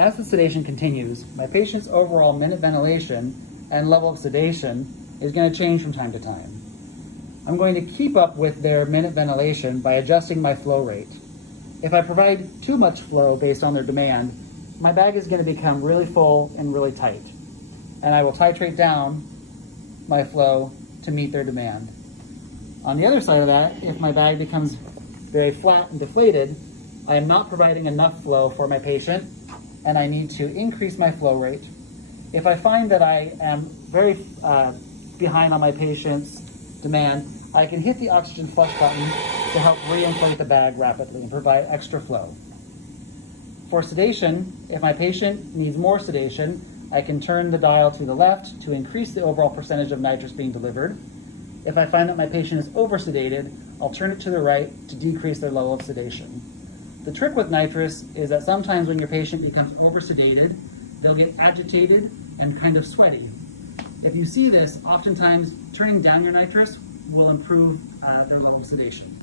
As the sedation continues, my patient's overall minute ventilation and level of sedation is going to change from time to time. I'm going to keep up with their minute ventilation by adjusting my flow rate. If I provide too much flow based on their demand, my bag is going to become really full and really tight, and I will titrate down my flow to meet their demand. On the other side of that, if my bag becomes very flat and deflated, I am not providing enough flow for my patient, and I need to increase my flow rate. If I find that I am very behind on my patient's demand, I can hit the oxygen flush button to help re-inflate the bag rapidly and provide extra flow. For sedation, if my patient needs more sedation, I can turn the dial to the left to increase the overall percentage of nitrous being delivered. If I find that my patient is oversedated, I'll turn it to the right to decrease their level of sedation. The trick with nitrous is that sometimes when your patient becomes oversedated, they'll get agitated and kind of sweaty. If you see this, oftentimes turning down your nitrous will improve their level of sedation.